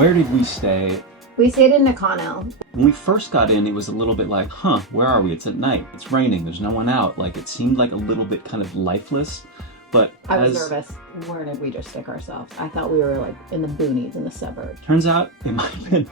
Where did we stay? We stayed in Nakano. When we first got in, it was a little bit like, where are we? It's at night. It's raining. There's no one out. Like, it seemed like a little bit kind of lifeless. But I was nervous. Where did we just stick ourselves? I thought we were like in the boonies, in the suburbs. Turns out it might have been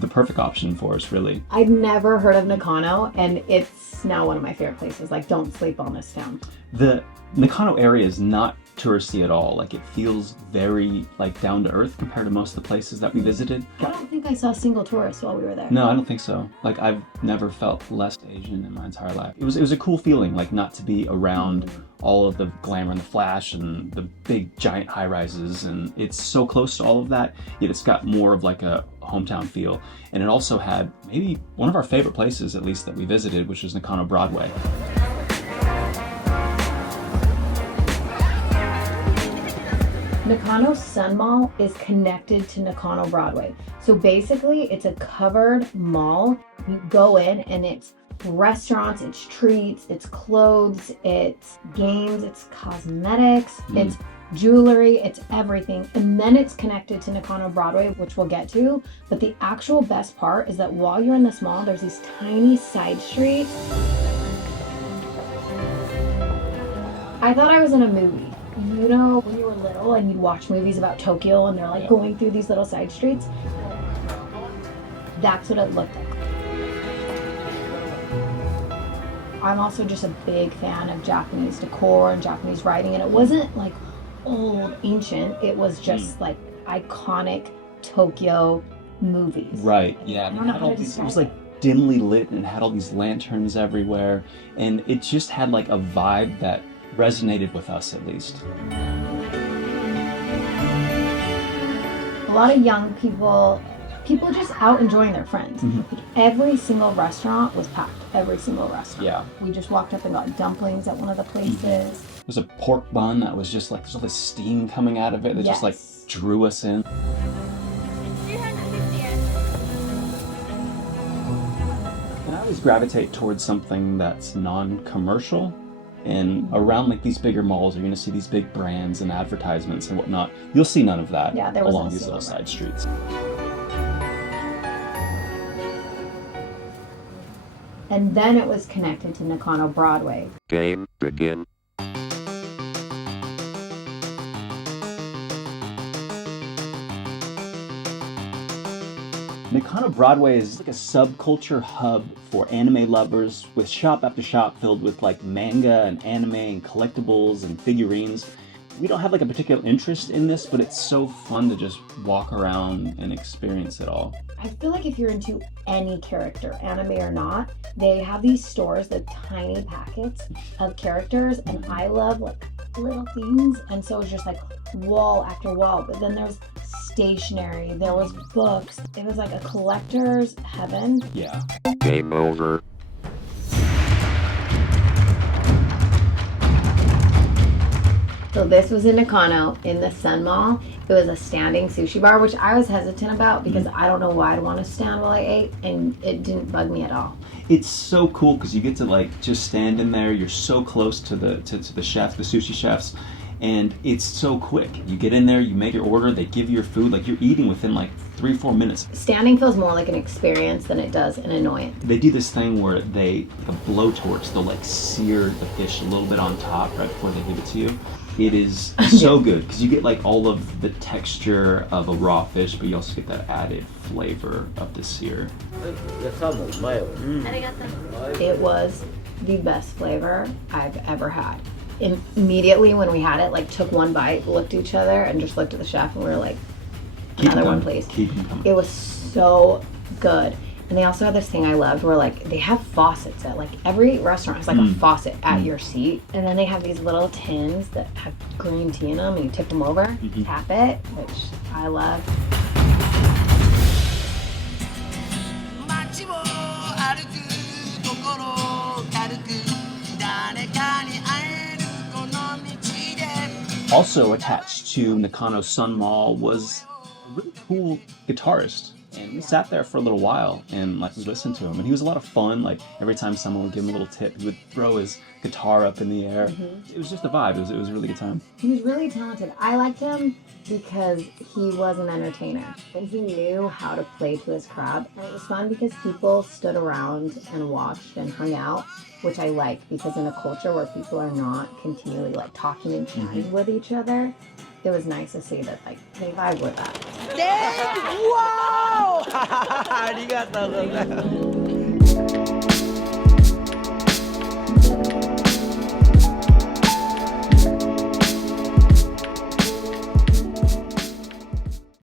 the perfect option for us, really. I'd never heard of Nakano, and it's now one of my favorite places. Like, don't sleep on this town. The Nakano area is not touristy at all. Like, it feels very like down to earth compared to most of the places that we visited. I don't think I saw a single tourist while we were there. No, I don't think so. Like, I've never felt less Asian in my entire life. It was a cool feeling, like, not to be around all of the glamour and the flash and the big giant high rises, and it's so close to all of that, yet it's got more of like a hometown feel. And it also had maybe one of our favorite places, at least, that we visited, which was Nakano Broadway. Nakano Sun Mall is connected to Nakano Broadway. So basically, it's a covered mall. You go in and it's restaurants, it's treats, it's clothes, it's games, it's cosmetics, it's jewelry, it's everything. And then it's connected to Nakano Broadway, which we'll get to. But the actual best part is that while you're in this mall, there's these tiny side streets. I thought I was in a movie. You know, when you were little and you'd watch movies about Tokyo and they're like going through these little side streets? That's what it looked like. I'm also just a big fan of Japanese decor and Japanese writing, and it wasn't like old, ancient. It was just like iconic Tokyo movies. Right, yeah. I don't know how to describe it was like dimly lit and it had all these lanterns everywhere, and it just had like a vibe that resonated with us, at least. A lot of young people just out enjoying their friends. Like, every single restaurant was packed. Every single restaurant. Yeah. We just walked up and got dumplings at one of the places. There's a pork bun that was just like, there's all this steam coming out of it that just like drew us in. And I always gravitate towards something that's non-commercial. And around like these bigger malls, you're gonna see these big brands and advertisements and whatnot. You'll see none of that along these little side streets. And then it was connected to Nakano Broadway. Game begin. Nakano Broadway is like a subculture hub for anime lovers, with shop after shop filled with like manga and anime and collectibles and figurines. We don't have like a particular interest in this, but it's so fun to just walk around and experience it all. I feel like if you're into any character, anime or not, they have these stores, the tiny packets of characters, and I love like little things, and so it's just like wall after wall. But then there's stationery, there was books. It was like a collector's heaven. Yeah. Game over. So this was in Nakano, in the Sun Mall. It was a standing sushi bar, which I was hesitant about because I don't know why I'd want to stand while I ate, and it didn't bug me at all. It's so cool because you get to like just stand in there. You're so close to the chef, the sushi chefs, and it's so quick. You get in there, you make your order, they give you your food, like you're eating within like 3-4 minutes. Standing feels more like an experience than it does an annoyance. They do this thing where they, like a blowtorch, they'll like sear the fish a little bit on top right before they give it to you. It is so good because you get like all of the texture of a raw fish, but you also get that added flavor of the sear. It was the best flavor I've ever had. Immediately when we had it, like took one bite, looked at each other, and just looked at the chef, and we were like, another one, please. Keep them coming. It was so good. And they also have this thing I loved where like they have faucets at like every restaurant has like a faucet at your seat. And then they have these little tins that have green tea in them, and you tip them over, tap it, which I love. Also attached to Nakano Sun Mall was a really cool guitarist. And we sat there for a little while and like we listened to him, and he was a lot of fun. Like every time someone would give him a little tip, he would throw his guitar up in the air. It was just a vibe. It was a really good time. He was really talented. I liked him because he was an entertainer and he knew how to play to his crowd. And it was fun because people stood around and watched and hung out, which I like, because in a culture where people are not continually like talking and chatting with each other, it was nice to see that like they vibe with that. Wow! ありがとうございます。